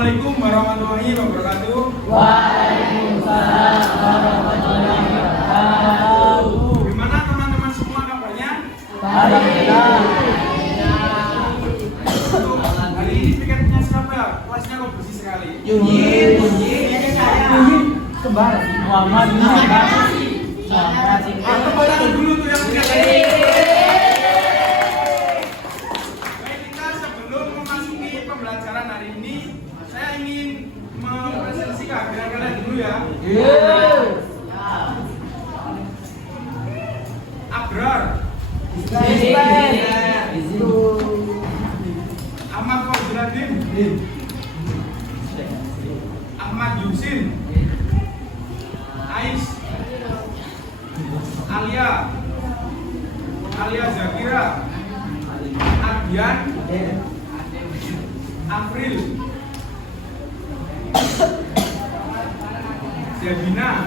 Assalamualaikum warahmatullahi wabarakatuh. Waalaikumsalam warahmatullahi wabarakatuh. Gimana teman-teman semua kabarnya? Baik. Hari ini tiketnya siapa? Kelasnya kok bersih sekali. Yunjin kembar Muhammad Tepuk tangan dulu tuh yang punya tadi. Baik, kita sebelum memasuki pembelajaran hari ini, saya ingin mempresentasikan dengan kalian dulu ya. Abrar, Ahmad Fauziladin, Ahmad Yusin, Ais, Alia Zakira, Ardian, April, Zabina,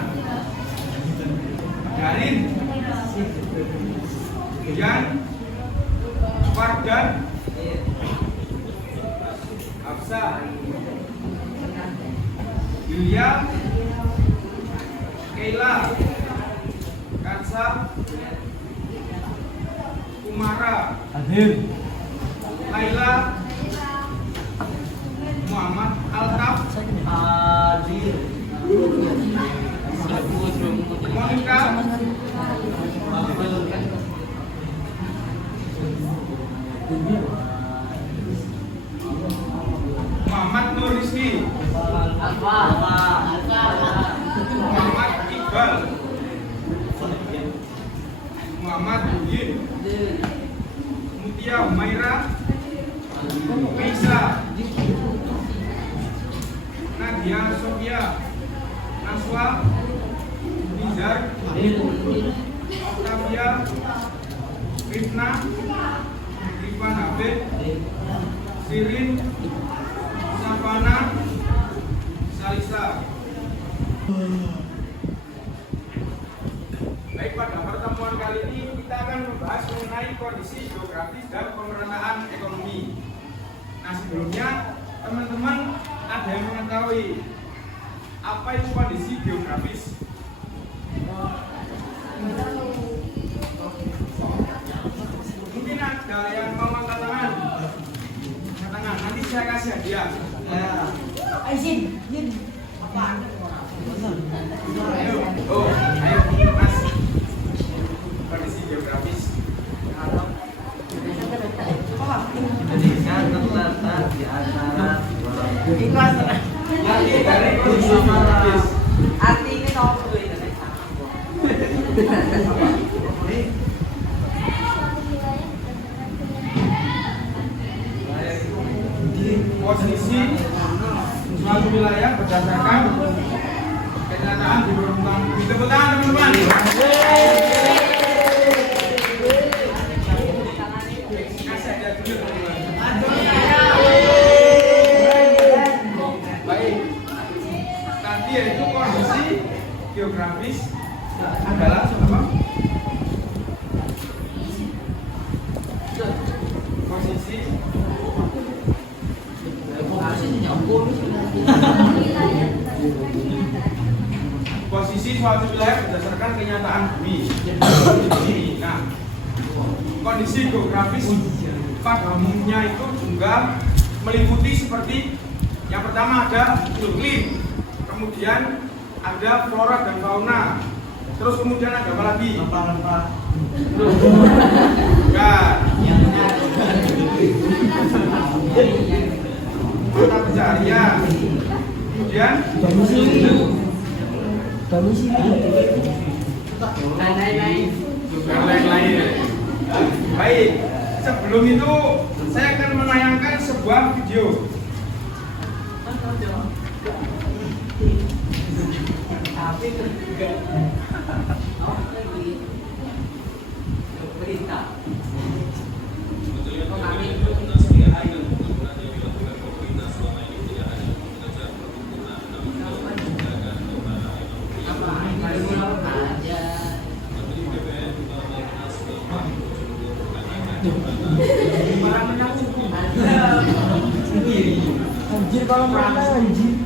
Darin, Yan, Fardan, Hafsa, Yulia, Keila, Kansa, Umara, Laila, Muhammad Altaf, Monica, Muhammad Nur Rizki, Muhammad Iqbal, Muhammad Yudin, Mutia Humaira, Meisa, Nadia Sofia, Naswa, Nizar, Octavia, Rifna, Rifan Habib, Sirin, Savana, Salisa. Baik, pada pertemuan kali ini kita akan membahas mengenai kondisi geografis dan pemerataan ekonomi. Nah, sebelumnya teman-teman ada yang mengetahui apa itu kondisi geografis? Mungkin ada yang mau angkat tangan. Angkat tangan, nanti saya kasih hadiah. Ayo, ayo, Mas. Kondisi geografis. Jadi kan terletak di antara Arti dari kondisi geografis. artinya nomor dua itu Posisi suatu wilayah berdasarkan kenyataan di permukaan bumi. Tepuk tangan teman-teman. Kasih aja dulu teman-teman. Baik. Tadi yaitu kondisi geografis adalah apa? Posisi posisi suatu wilayah berdasarkan kenyataan bumi. Nah, kondisi geografis pada umumnya itu juga meliputi seperti yang pertama ada iklim, kemudian ada flora dan fauna, terus kemudian ada apa lagi? Mata pencaharian, kemudian dan lain-lain. Baik, sebelum itu saya akan menayangkan sebuah video. Anjir kalau mana anjir.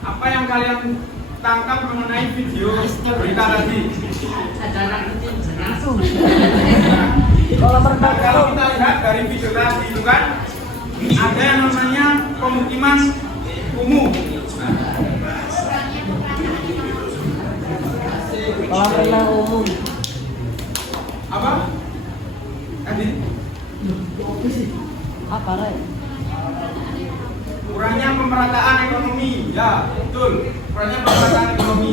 Apa yang kalian tangkap mengenai video berita tadi? Nah, kalau kita lihat dari video tadi itu kan ada yang namanya pemukiman kumuh. Kolam renang umum. Apa? Tadi Apa Ray? kurangnya pemerataan ekonomi. Ya, betul. Kurangnya pemerataan ekonomi.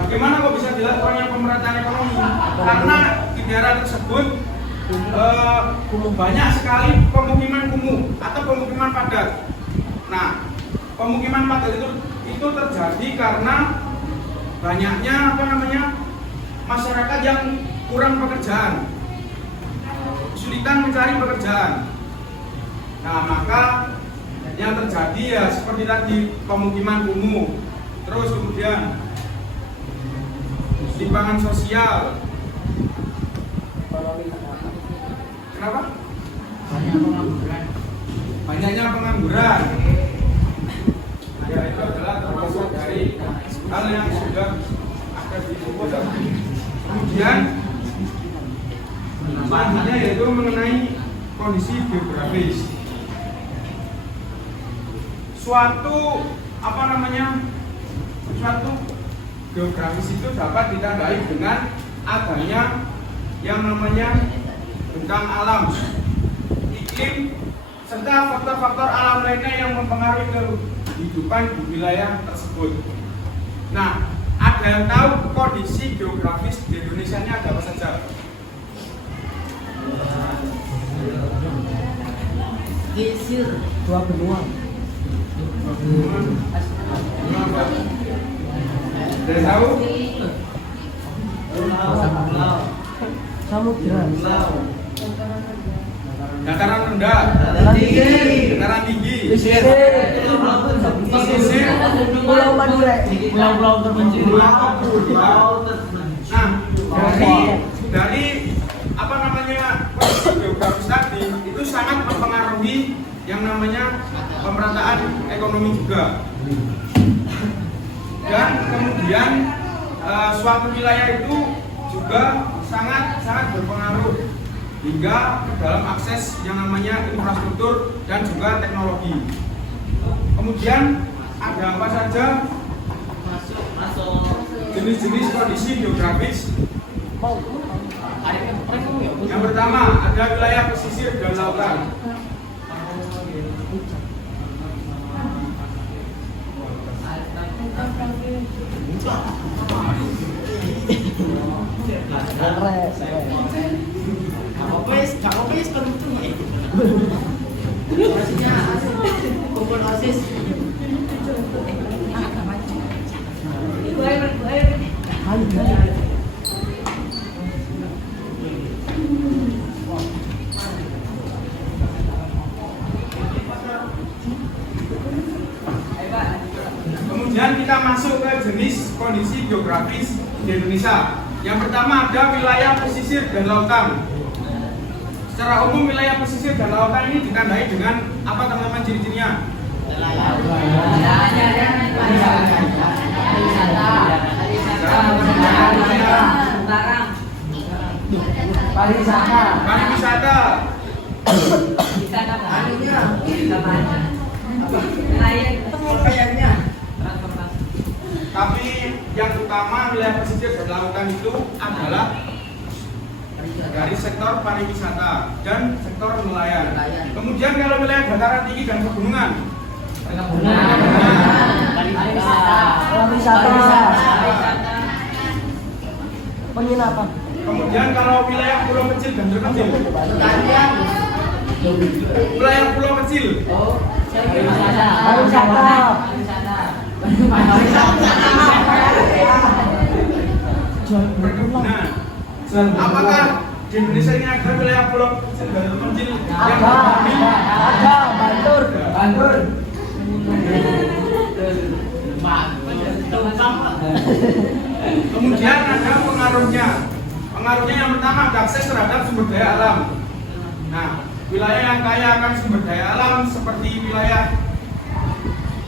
Bagaimana kok bisa dilihat kurangnya pemerataan ekonomi? Karena di daerah tersebut banyak sekali pemukiman kumuh atau pemukiman padat. Nah, pemukiman padat itu terjadi karena banyaknya masyarakat yang kurang pekerjaan, kesulitan mencari pekerjaan. Nah, maka yang terjadi ya seperti tadi pemukiman kumuh, terus kemudian ketimpangan sosial. Kenapa? Banyaknya pengangguran. Ya, itu adalah termasuk dari hal yang sudah ada di buku. Kemudian selanjutnya yaitu mengenai kondisi geografis. Suatu geografis itu dapat ditandai dengan adanya yang namanya bentang alam, iklim, serta faktor-faktor alam lainnya yang mempengaruhi kehidupan di wilayah tersebut. Nah, ada yang tahu kondisi geografis di Indonesia ini ada apa saja? Dua benua. Ada tahu? Samudra. Dataran rendah, dataran tinggi, Pesisir. Pulau Madura. Pulau-pulau terpencil. Nah, dari kondisi geografis tadi itu sangat mempengaruhi yang namanya pemerataan ekonomi juga. Dan kemudian suatu wilayah itu juga sangat berpengaruh hingga ke dalam akses yang namanya infrastruktur dan juga teknologi. Kemudian ada apa saja jenis-jenis kondisi geografis? Yang pertama ada wilayah pesisir dan lautan. Kemudian kita masuk ke jenis kondisi geografis di Indonesia. Yang pertama ada wilayah pesisir dan lautan. Secara umum wilayah pesisir dan lautan ini ditandai dengan apa teman-teman ciri-cirinya? Pariwisata. Pariwisata. Bisa kan? Anunya. Nelayan. Kayaknya. Transportasi. Tapi yang utama wilayah pesisir dan lautan itu adalah dari sektor pariwisata dan sektor nelayan. Kemudian kalau wilayah dataran tinggi dan pegunungan, Pariwisata. Penginapan. kemudian kalau wilayah pulau kecil dan terpencil, wilayah pulau kecil, Pariwisata. perkebunan. Apakah di Indonesia ini ada wilayah pulau kecil dan terpencil yang Ada. Bantur. kemudian ada pengaruhnya. Pengaruhnya yang pertama ada akses terhadap sumber daya alam. Nah, wilayah yang kaya akan sumber daya alam seperti wilayah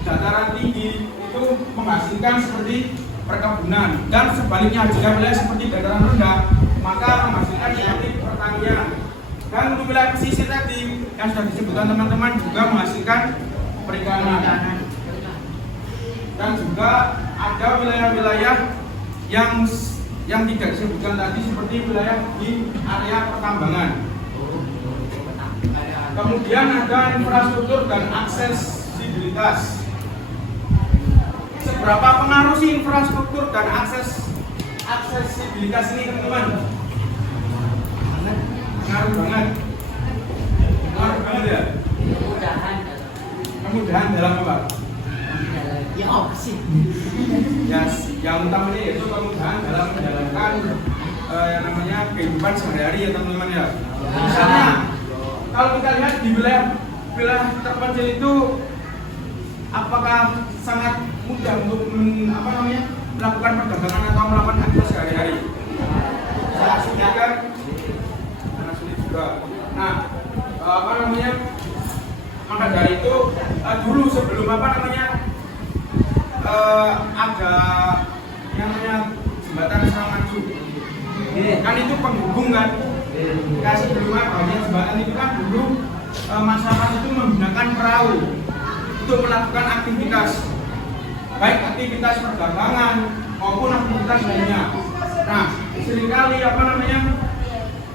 dataran tinggi itu menghasilkan seperti perkebunan, dan sebaliknya jika wilayah seperti dataran rendah maka menghasilkan seperti pertanian. Dan untuk wilayah pesisir tadi yang sudah disebutkan teman-teman juga menghasilkan perikanan. Dan juga ada wilayah-wilayah yang tidak disebutkan tadi seperti wilayah di area pertambangan. Kemudian ada infrastruktur dan aksesibilitas. Seberapa pengaruh sih infrastruktur dan aksesibilitas ini teman-teman? Pengaruh banget ya. Kemudahan dalam apa? Ya apa sih? Yang utamanya yaitu kemudahan dalam menjalankan yang namanya kehidupan sehari-hari ya teman-teman ya. Misalnya kalau kita lihat di wilayah terpencil itu, apakah sangat mudah untuk melakukan perdagangan atau melakukan aktivitas sehari-hari? Sangat sulit kan? Sangat sulit juga. Nah, maka dari itu dulu sebelum ada yang namanya jembatan Suramadu, kan itu penghubung kan? Nah, sebelumnya banyak jembatan itu kan dulu masyarakat itu menggunakan perahu untuk melakukan aktivitas, baik aktivitas perdagangan maupun aktivitas lainnya. Nah, seringkali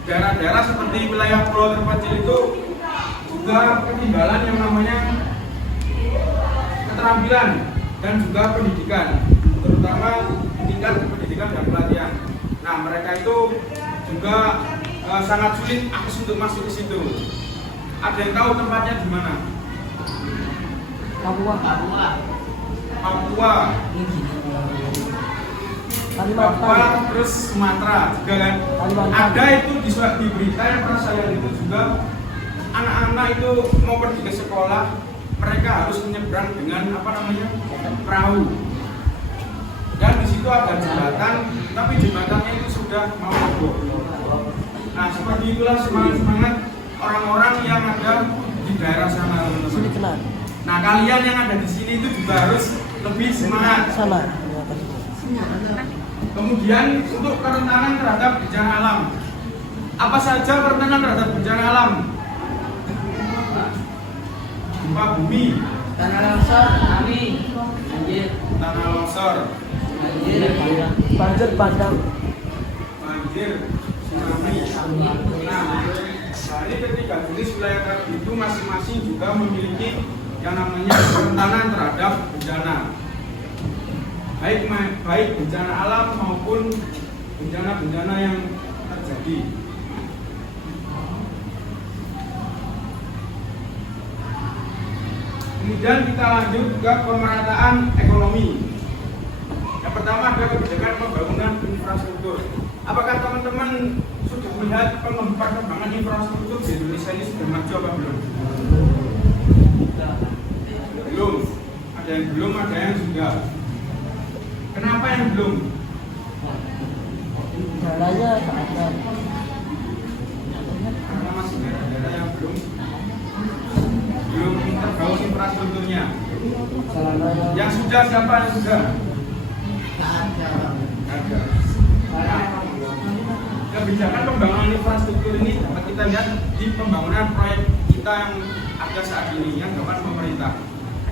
daerah-daerah seperti wilayah pulau terpencil itu juga ketinggalan yang namanya keterampilan dan juga pendidikan, terutama tingkat pendidikan dan pelatihan. Nah, mereka itu juga sangat sulit akses untuk masuk ke situ. Ada yang tahu tempatnya di mana? Papua, terus Sumatera juga kan? Ada itu di berita yang pernah saya lihat juga, anak-anak itu mau pergi ke sekolah, mereka harus menyeberang dengan perahu. Dan di situ ada jembatan, tapi jembatannya itu sudah mau roboh. Nah, seperti itulah semangat orang-orang yang ada di daerah sana, teman-teman. Nah, kalian yang ada di sini itu juga harus lebih semangat. Kemudian untuk kerentanan terhadap bencana alam. Apa saja kerentanan terhadap bencana alam? Gempa bumi, Tanah longsor, tanah longsor, banjir bandang. banjir, tsunami. Nah, dari ketiga jenis wilayah tadi itu masing-masing juga memiliki yang namanya kerentanan terhadap bencana, baik bencana alam maupun bencana-bencana yang terjadi. Kemudian kita lanjut ke pemerataan ekonomi. Yang pertama ada kebijakan pembangunan infrastruktur. Apakah teman-teman sudah melihat perkembangan infrastruktur di Indonesia ini sudah maju apa belum? Belum. Ada yang belum, ada yang sudah. Kenapa yang belum? Jalannya tak ada. Karena masih daerah-daerah yang belum terbangun infrastrukturnya. Yang sudah siapa yang sudah? Ada. kebijakan pembangunan infrastruktur ini dapat kita lihat di pembangunan proyek kita yang ada saat ini yang dilakukan pemerintah.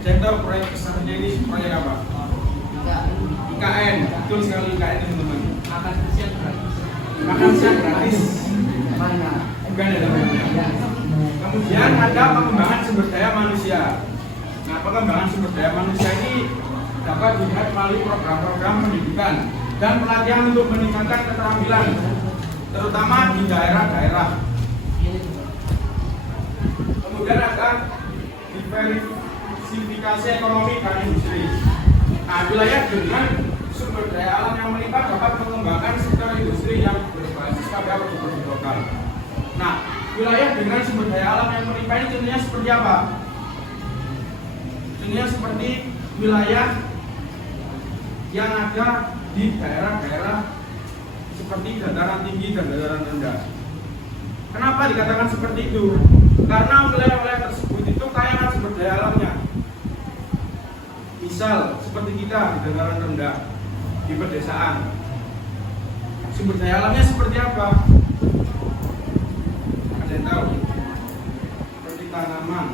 Ada yang tahu proyek besarnya ini proyek apa? IKN, betul sekali IKN teman-teman. Makan siang gratis. Makan siang gratis. Mana? Bukan ya teman-teman. Kemudian ada pengembangan sumber daya manusia. Nah, pengembangan sumber daya manusia ini dapat dilihat melalui program-program pendidikan dan pelatihan untuk meningkatkan keterampilan, terutama di daerah-daerah. Kemudian ada diversifikasi ekonomi dan industri. Nah, wilayah dengan sumber daya alam yang melimpah dapat mengembangkan sektor industri yang berbasis pada produk lokal. Nah, wilayah dengan sumber daya alam yang melimpah ini contohnya seperti apa? Contohnya seperti wilayah yang ada di daerah-daerah seperti dataran tinggi dan dataran rendah. Kenapa dikatakan seperti itu? Karena wilayah-wilayah tersebut itu kaya akan sumber daya alamnya. Misal seperti kita di dataran rendah, di pedesaan, sumber daya alamnya seperti apa? Ada yang tahu? Seperti tanaman.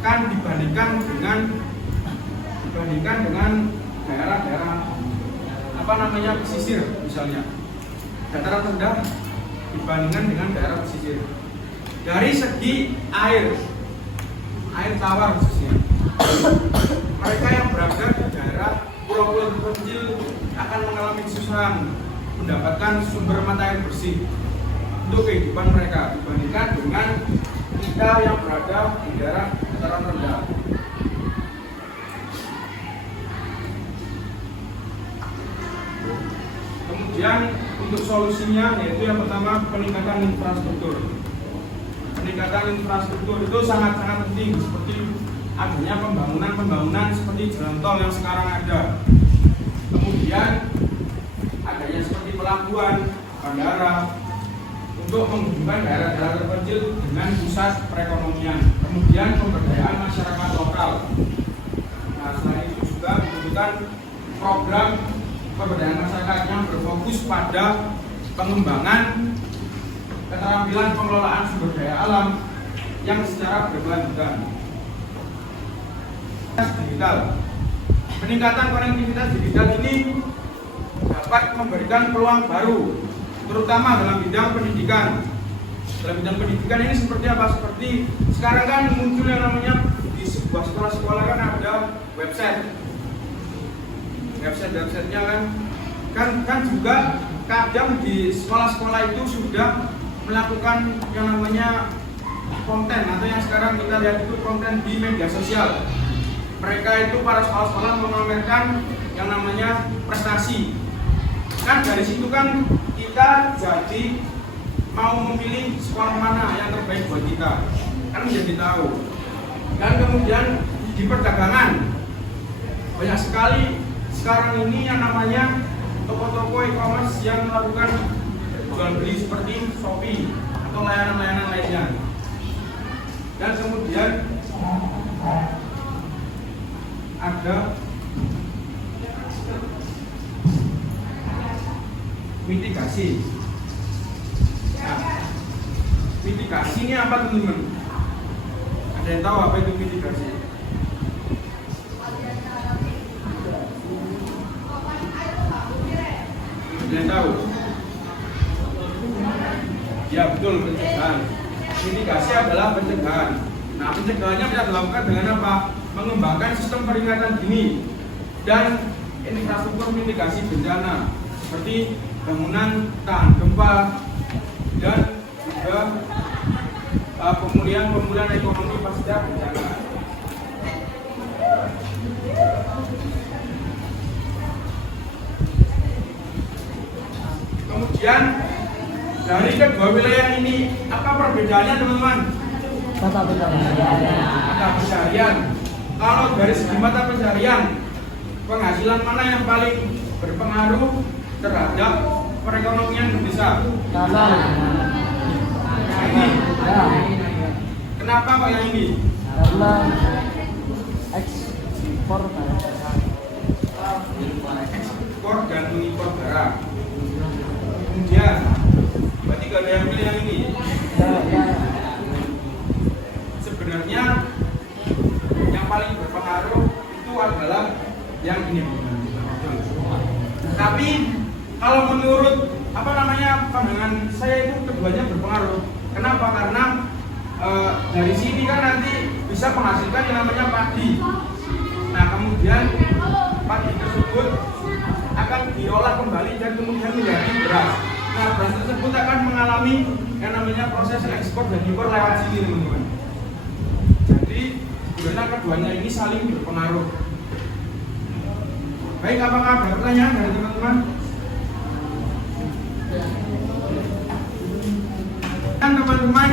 Kan dibandingkan dengan daerah-daerah apa namanya pesisir misalnya, dataran rendah dibandingkan dengan daerah pesisir. Dari segi air tawar khususnya, mereka yang berada di daerah pulau-pulau kecil akan mengalami kesusahan mendapatkan sumber mata air bersih untuk kehidupan mereka dibandingkan dengan kita yang berada di daerah dataran rendah. Kemudian untuk solusinya yaitu yang pertama peningkatan infrastruktur. Peningkatan infrastruktur itu sangat-sangat penting, seperti adanya pembangunan seperti jalan tol yang sekarang ada. Kemudian adanya seperti pelabuhan, bandara untuk menghubungkan daerah-daerah terpencil dengan pusat perekonomian. Kemudian pemberdayaan masyarakat lokal. Nah, selain itu juga dibutuhkan program pemberdayaan masyarakat yang berfokus pada pengembangan keterampilan pengelolaan sumber daya alam yang secara berkelanjutan. Digital. Peningkatan konektivitas digital ini dapat memberikan peluang baru, terutama dalam bidang pendidikan. Dalam bidang pendidikan ini seperti apa? Seperti sekarang kan muncul yang namanya di sebuah sekolah-sekolah kan ada website-nya kan juga kadang di sekolah-sekolah itu sudah melakukan yang namanya konten atau yang sekarang kita lihat itu konten di media sosial. Mereka itu para sekolah-sekolah memamerkan yang namanya prestasi. Kan dari situ kan kita jadi mau memilih sekolah mana yang terbaik buat kita, kan menjadi tahu. Dan kemudian di perdagangan banyak sekali sekarang ini yang namanya toko-toko e-commerce yang melakukan jual beli seperti Shopee atau layanan-layanan lainnya. Dan kemudian ada mitigasi. Nah, mitigasi ini apa teman-teman? Ada yang tahu apa itu mitigasi? Ada yang tahu? Ya betul, pencegahan. Mitigasi adalah pencegahan. Nah, pencegahannya bisa dilakukan dengan apa? Mengembangkan sistem peringatan dini dan infrastruktur mitigasi bencana seperti bangunan tahan gempa dan juga pemulihan ekonomi pasca bencana. Kemudian dari kedua wilayah ini apa perbedaannya teman-teman? Mata pencaharian. Mata pencaharian. Kalau dari segi mata pencaharian, penghasilan mana yang paling berpengaruh terhadap perekonomian desa? Yang ini. Kenapa kok yang ini? Karena ekspor Ekspor dan mengimpor barang. Kemudian juga ada yang pilih yang ini. Sebenarnya yang paling berpengaruh itu adalah yang ini. Tapi kalau menurut pandangan saya itu keduanya berpengaruh. Kenapa? Karena dari sini kan nanti bisa menghasilkan yang namanya padi. Nah kemudian padi tersebut akan diolah kembali dan kemudian menjadi beras. Nah beras tersebut akan mengalami yang namanya proses ekspor dan impor lewat sini teman-teman. Jadi sebenarnya keduanya ini saling berpengaruh. Baik, apakah ada pertanyaan dari teman-teman? Kan teman-teman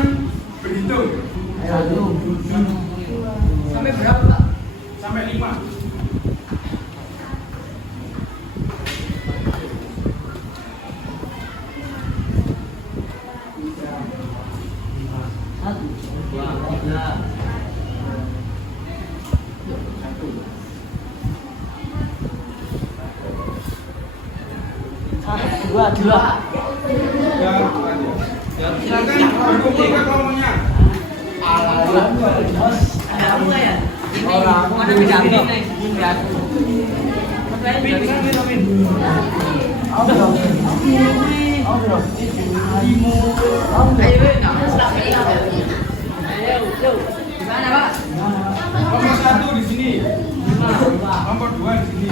berhitung Sampai berapa, Pak? sampai 5. Dua. Ya, silakan berkumpul ke kelompoknya. Ada aku nggak ya? Ini mana vitamin nih? Enggak. Gimana, Pak? Kelompok 1 di sini. Kelompok 2 di sini.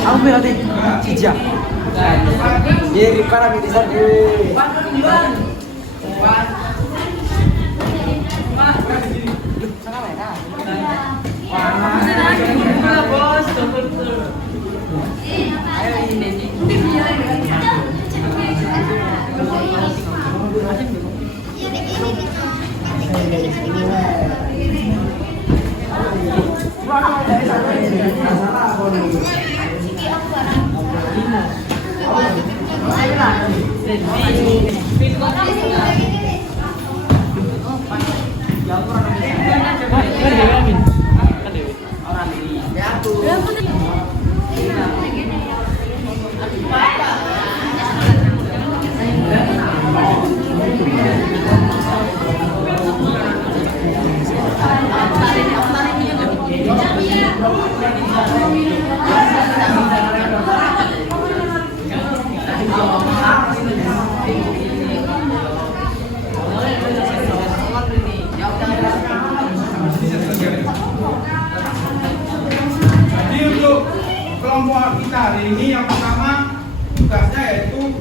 Aku berarti cijak. Jadi para militar di sana mereka. Bos, betul. Ayo ini sih. Jadi untuk kelompok kita hari ini yang pertama tugasnya yaitu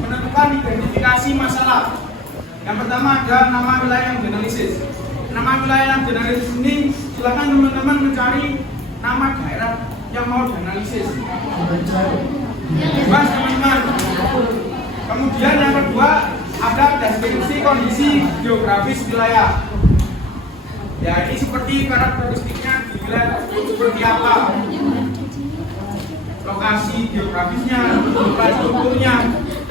menentukan identifikasi masalah. Yang pertama ada nama wilayah yang dianalisis. Nama wilayah yang dianalisis ini silakan teman-teman mencari nama daerah yang mau dianalisis. Bebas teman-teman. Kemudian yang kedua ada deskripsi kondisi geografis wilayah. Ya ini seperti karakteristiknya di wilayah seperti apa, lokasi geografisnya, infrastrukturnya,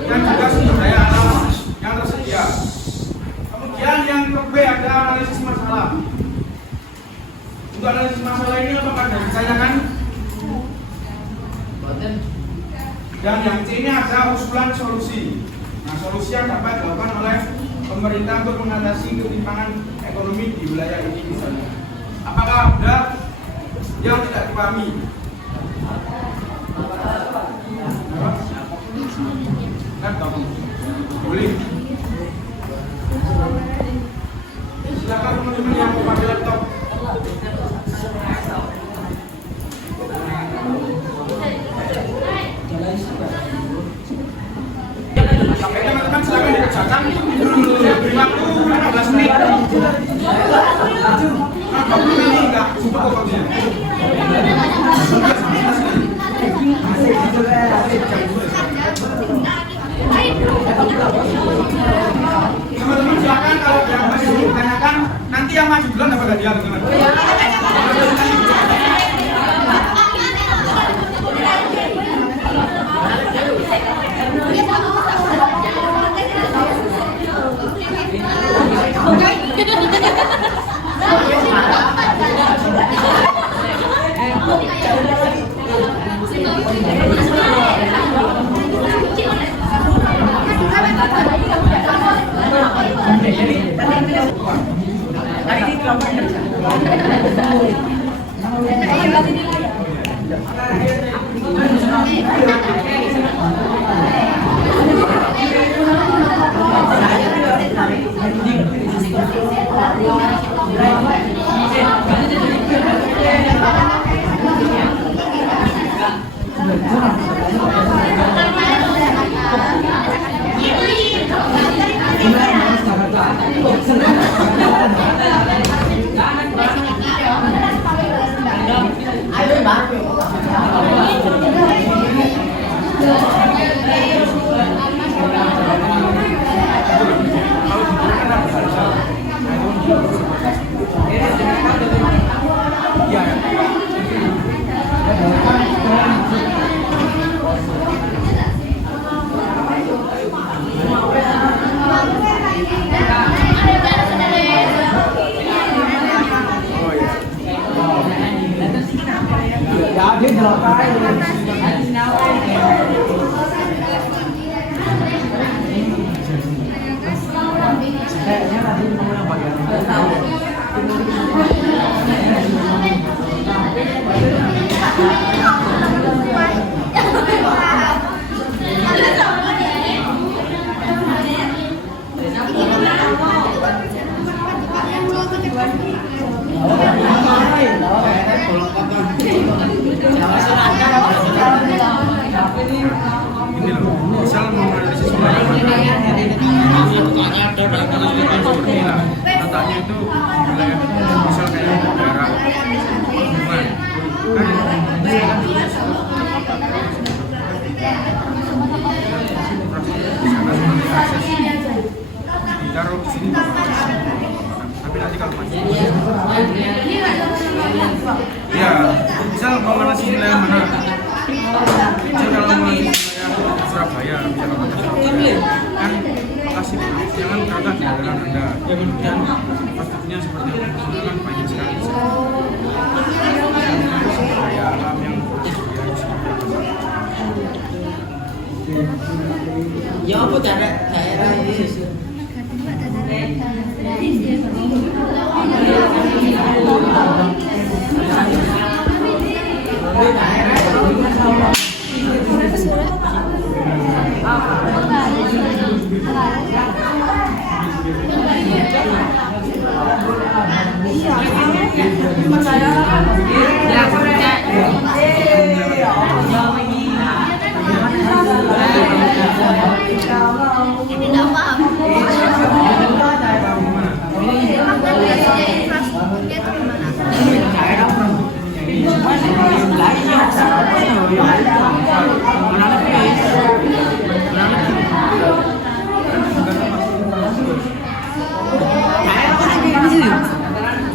dan juga sumber daya alam yang tersedia. Kemudian yang ke-B ada analisis masalah. Untuk analisis masalah ini apakah ada ditanyakan? Dan yang C ini ada usulan solusi. Nah solusi yang dapat dilakukan oleh pemerintah untuk mengatasi ketimpangan ekonomi di wilayah ini misalnya. Apakah ada yang tidak dipahami? Boleh. Silakan teman-teman yang mau pakai laptop. Oke teman-teman silakan dikerjakan. Beri waktu 15 menit. Ini enggak cukup pokoknya. Teman-teman silakan kalau yang masih ditanyakan nanti yang maju duluan dapat hadiah teman-teman. Hari ini kelompok kerja. Ini loh, misal menganalisis letaknya itu wilayah misal kayak daerah hubungan ditaruh di sini, tapi nanti kalau masih ya misal mau menganalisis wilayah mana, misal kalau menganalisis wilayah Surabaya, misal kota Surabaya kan lokasi jangan kata di daerah rendah dan pastinya seperti apa kan banyak sekali daya alam yang Ya apa daerah ini?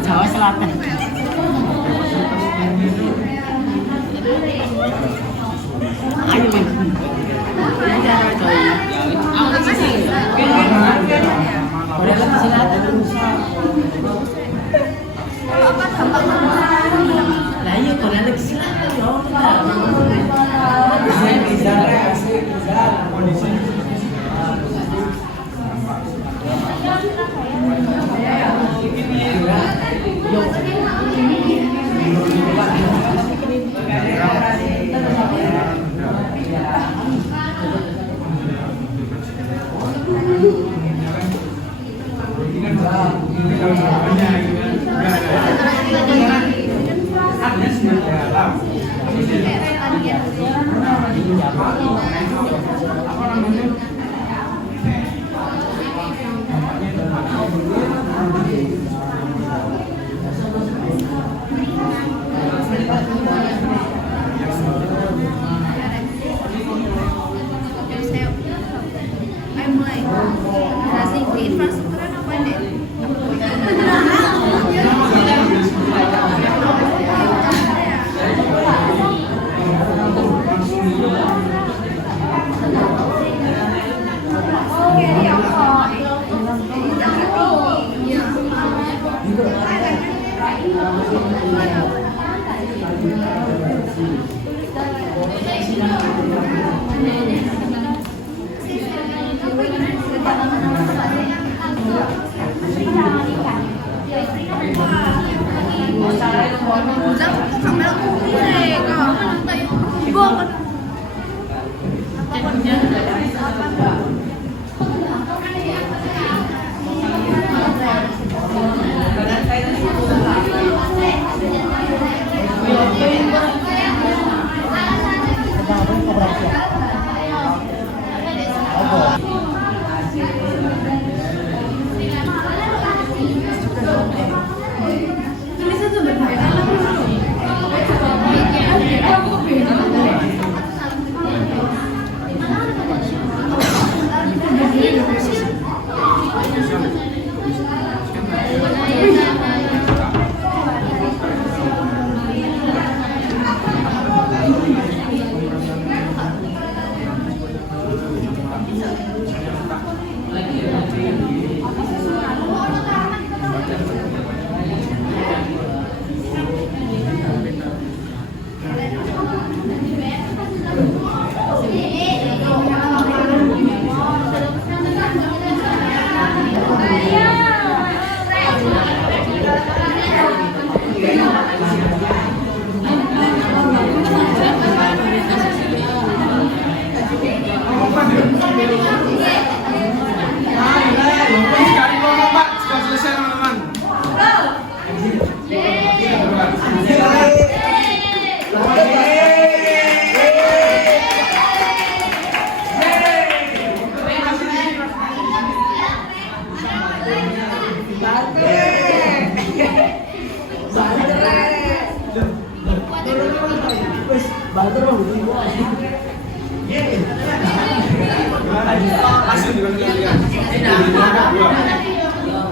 Jawa Selatan. Ayo Langsung dikontrol.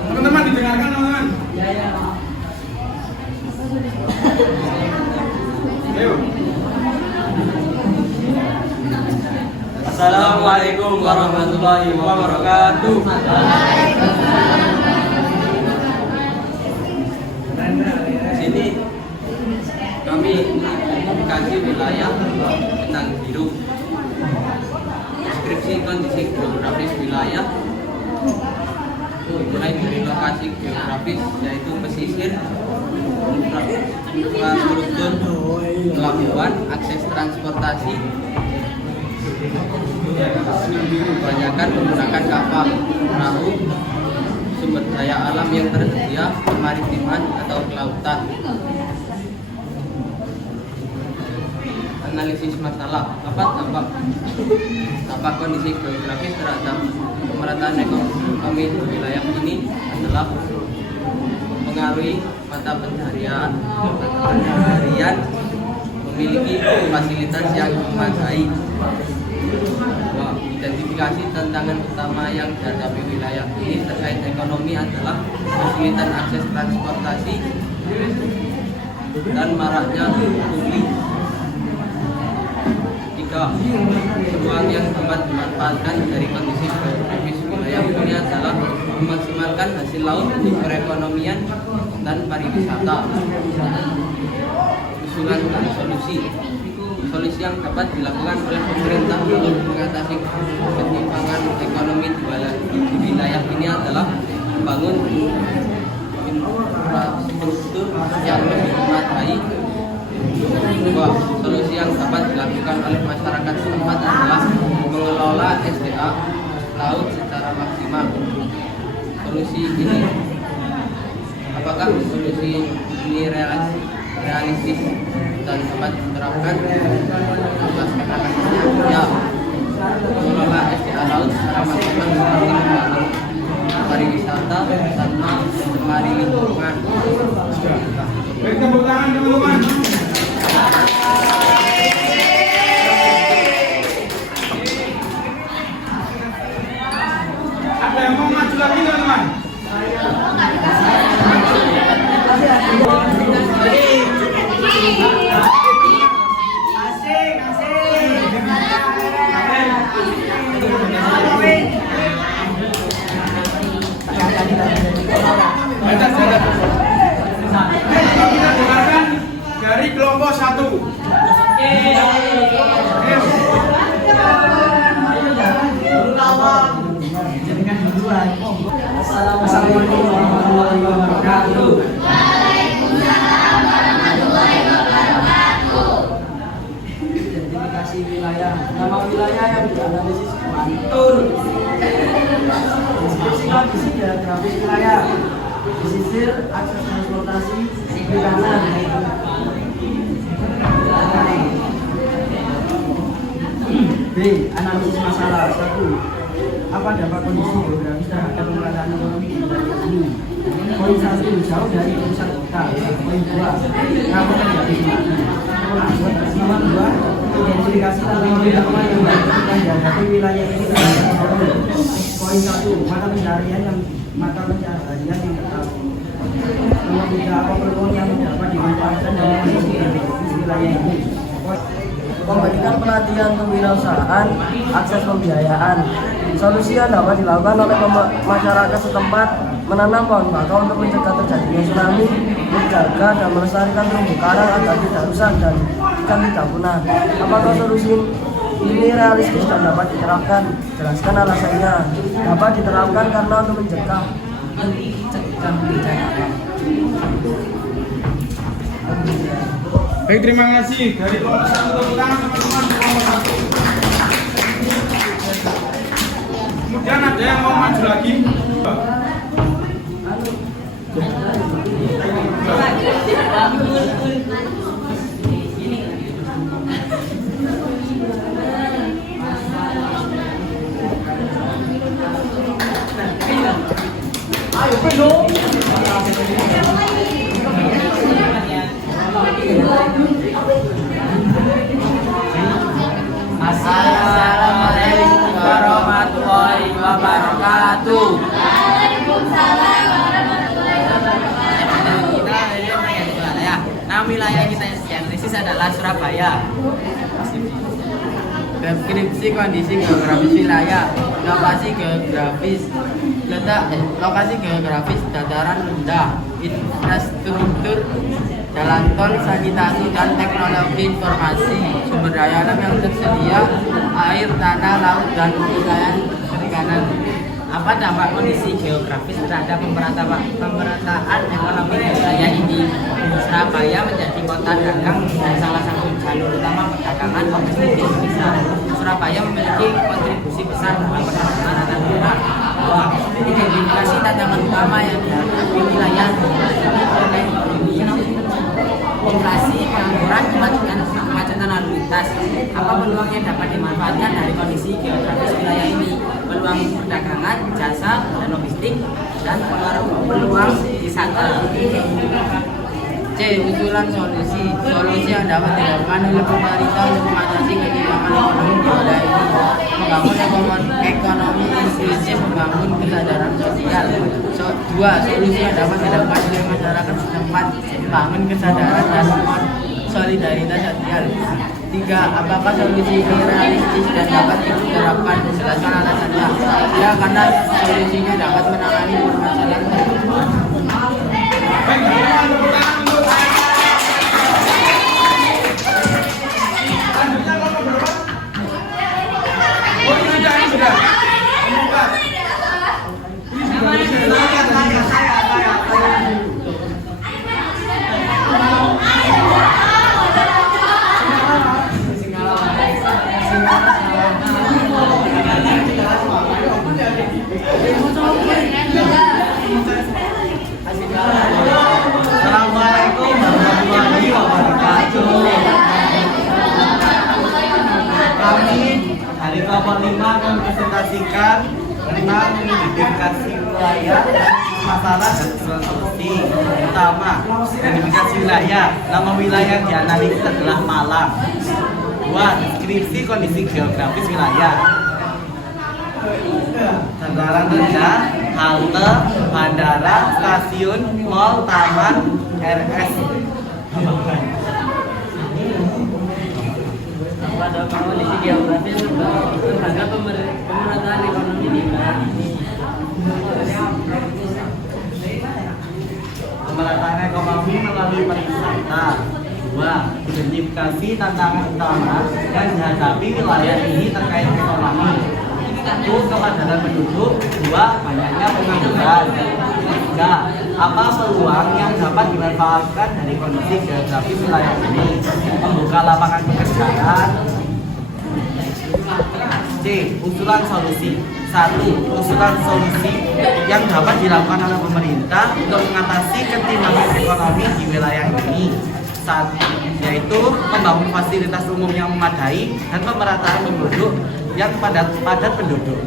Teman-teman didengarkan teman-teman. Ayo. Assalamualaikum warahmatullahi wabarakatuh. Sini kami mengkaji wilayah tentang hidup, deskripsi kondisi geografis wilayah, mulai dari lokasi geografis yaitu pesisir, infrastruktur, pelabuhan, akses transportasi, kebanyakan menggunakan kapal, perahu, sumber daya alam yang tersedia, kemaritiman atau kelautan. Analisis masalah, apa dampak kondisi geografis terhadap pemerataan ekonomi di wilayah ini adalah mengaruhi mata pencaharian memiliki fasilitas yang memadai. Identifikasi tantangan utama yang dihadapi wilayah ini terkait ekonomi adalah kesulitan akses transportasi dan maraknya pungli. 3. Peluang yang dapat dimanfaatkan dari kondisi geografis wilayah ini adalah memaksimalkan hasil laut untuk perekonomian dan pariwisata. Usulan dan solusi yang dapat dilakukan oleh pemerintah untuk mengatasi ketimpangan ekonomi di wilayah ini adalah membangun infrastruktur yang lebih memadai. Solusi yang dapat dilakukan oleh masyarakat setempat adalah mengelola SDA laut secara maksimal. Apakah solusi ini realistis dan dapat diterapkan? Ya, mengelola SDA laut secara maksimal seperti membangun pariwisata tanpa mencemari lingkungan. Beri tepuk tangan teman-teman. Ada yang mau maju lagi teman-teman? Kita dengarkan dari kelompok 1. Assalamualaikum warahmatullahi wabarakatuh. Waalaikumsalam warahmatullahi wabarakatuh. Identifikasi wilayah. Nama wilayah yang dianalisis mantul. Deskripsi kondisi geografis wilayah. Pesisir, akses transportasi, perikanan. B. Analisis masalah. 1. Apa dampak kondisi geografis terhadap pemerataan ekonomi di wilayah ini? Poin 1, jauh dari pusat kota. Poin 2, apa terjadi di mana? Poin 2, identifikasi tantangan utama yang dihadapi wilayah ini terhadap ekonomi. Poin 1, mata pencaharian yang tetap. Nomor 3, apa peluang yang dapat dimanfaatkan dalam kondisi geografis wilayah ini? Memberikan pelatihan kewirausahaan, akses pembiayaan. Solusi yang dapat dilakukan oleh masyarakat setempat menanam pohon bakau untuk mencegah terjadinya tsunami, menjaga dan melestarikan terumbu karang agar tidak rusak dan ikan tidak punah. Apakah solusi ini realistis dan dapat diterapkan? Jelaskan alasannya. Dapat diterapkan karena untuk mencegah bencana alam. Baik, terima kasih dari kelompok 1. Tepuk tangan teman-teman kelompok 1. Kemudian ada yang mau maju lagi? Ayo, pedong. masalah Surabaya. Deskripsi kondisi geografis wilayah. Lokasi geografis dataran rendah, infrastruktur jalan tol, sanitasi dan teknologi informasi, sumber daya alam yang tersedia, air, tanah, laut dan wilayah perikanan. Apa dampak kondisi geografis terhadap pemerataan ekonomi wilayah ini? Surabaya menjadi kota dagang dan salah satu jalur utama perdagangan domestik di Indonesia. Surabaya memiliki kontribusi besar dalam perkembangan antar daerah. Identifikasi tantangan utama yang dihadapi wilayah inflasi, pengangguran, kemacetan lalu lintas. Apa peluang yang dapat dimanfaatkan dari kondisi geografis wilayah ini? Peluang perdagangan, jasa, dan logistik, dan peluang wisata. C. Usulan solusi yang dapat dilakukan oleh pemerintah untuk mengatasi ketimpangan ekonomi di wilayah ini. Membangun ekonomi inklusif, membangun kesadaran sosial. 2. Solusi yang dapat dilakukan oleh masyarakat setempat, membangun kesadaran dan solidaritas sosial. 3. Apakah solusi ini realistis dan dapat diterapkan? Jelaskan alasannya. Ya, karena solusinya dapat menangani permasalahan tersebut. Baik, tepuk tangan untuk selanjutnya nomor berapa? Oh, ini sudah. Nomor 4. Ini sudah. Saya. Assalamualaikum warahmatullahi wabarakatuh. Kami hari kelompok 5 mempresentasikan tentang identifikasi wilayah, masalah dan solusi. Pertama, identifikasi wilayah. Nama wilayah yang dianalisis adalah Malang. 2. Deskripsi kondisi geografis wilayah. Dataran rendah, halte, bandara, stasiun, mall, taman, RS. Pada kondisi geografis terhadap pemerataan ekonomi di wilayah ini. Pemerataan ekonomi melalui pariwisata. 2. Identifikasi tantangan utama yang dihadapi wilayah ini terkait ekonomi. 1. Kepadatan penduduk. 2. Banyaknya pengangguran. 3. Apa peluang yang dapat dimanfaatkan dari kondisi geografis wilayah ini? Membuka lapangan pekerjaan. C. Usulan solusi. 1. Usulan solusi yang dapat dilakukan oleh pemerintah untuk mengatasi ketimpangan ekonomi di wilayah ini. 1. Yaitu membangun fasilitas umum yang memadai dan pemerataan penduduk yang padat penduduk.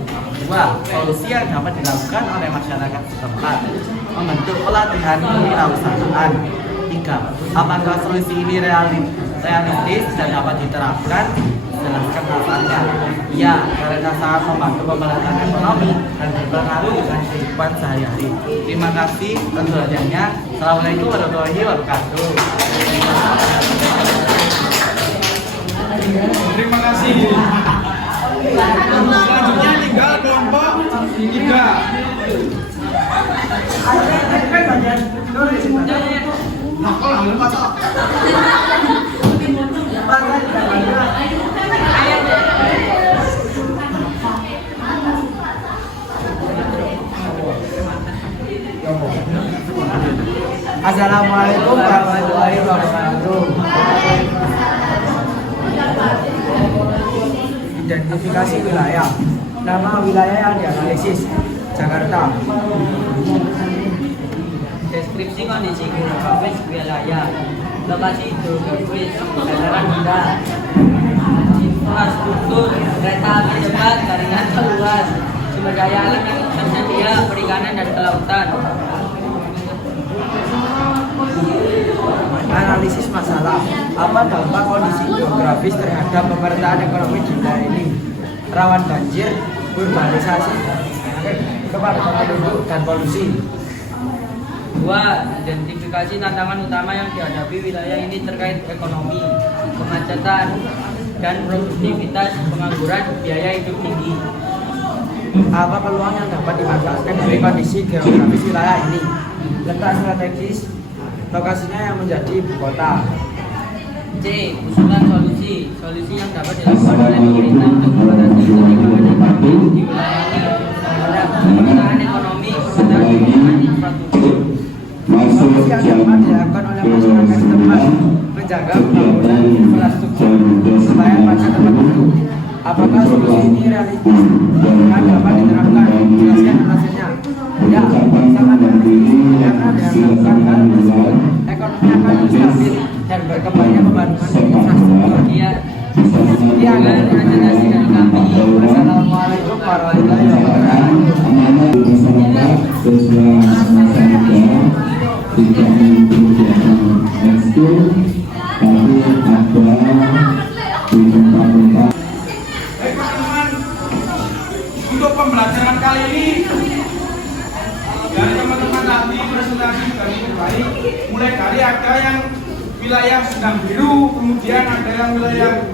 2. Solusi yang dapat dilakukan oleh masyarakat setempat, membentuk pelatihan kewirausahaan. 3. Apakah solusi ini realistis dan dapat diterapkan? Jelaskan alasannya. Ya, karena sangat membantu pemerataan ekonomi dan berpengaruh dengan kehidupan sehari-hari. Terima kasih atas perhatiannya. Assalamualaikum warahmatullahi wabarakatuh. Terima kasih. Selanjutnya tinggal kelompok 3. Assalamualaikum warahmatullahi wabarakatuh. Identifikasi wilayah. Nama wilayah yang dianalisis Jakarta. Deskripsi kondisi geografis wilayah. Lokasi geografis dataran rendah, infrastruktur, kereta api cepat, jaringan luas, sumber daya alam yang tersedia, perikanan dan kelautan. Analisis masalah. Apa dampak kondisi geografis terhadap pemerataan ekonomi di wilayah ini? Rawan banjir, urbanisasi, kepadatan penduduk dan polusi. Kedua, identifikasi tantangan utama yang dihadapi wilayah ini terkait ekonomi, kemacetan, dan produktivitas, pengangguran, biaya hidup tinggi. Apa peluang yang dapat dimanfaatkan dari kondisi geografis wilayah ini? Letak strategis lokasinya yang menjadi ibu kota. C. Usulan solusi. Solusi yang dapat dilakukan oleh pemerintah untuk mengatasi ketimpangan ekonomi di wilayah ini adalah pemetaan ekonomi, pemetaan pembangunan infrastruktur. Solusi yang dapat dilakukan oleh masyarakat setempat menjaga pembangunan infrastruktur supaya pada tempat itu. Apakah solusi ini realistis dan dapat diterapkan? Jelaskan alasannya. Ya, sangat realistis karena dengan melakukan hal tersebut ekonomi akan stabil dan berkembangnya pembangunan infrastruktur. Iya. Sekian presentasi dari kami. Wassalamualaikum warahmatullahi wabarakatuh. Baik teman-teman, untuk pembelajaran kali ini dari teman-teman tadi presentasi sudah cukup baik. Mulai dari ada yang wilayah sedang biru, kemudian ada yang wilayah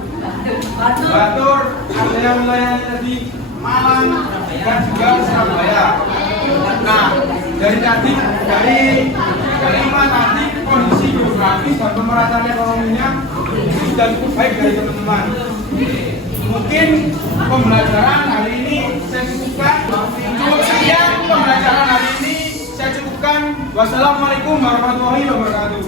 Batur, ada yang wilayah tadi Malang dan juga Surabaya. Nah, dari kelima tadi kondisi geografis dan pemerataan ekonominya sudah cukup baik dari teman-teman. Mungkin pembelajaran hari ini saya cukupkan. Cukup sekian pembelajaran hari ini saya cukupkan. Wassalamualaikum warahmatullahi wabarakatuh.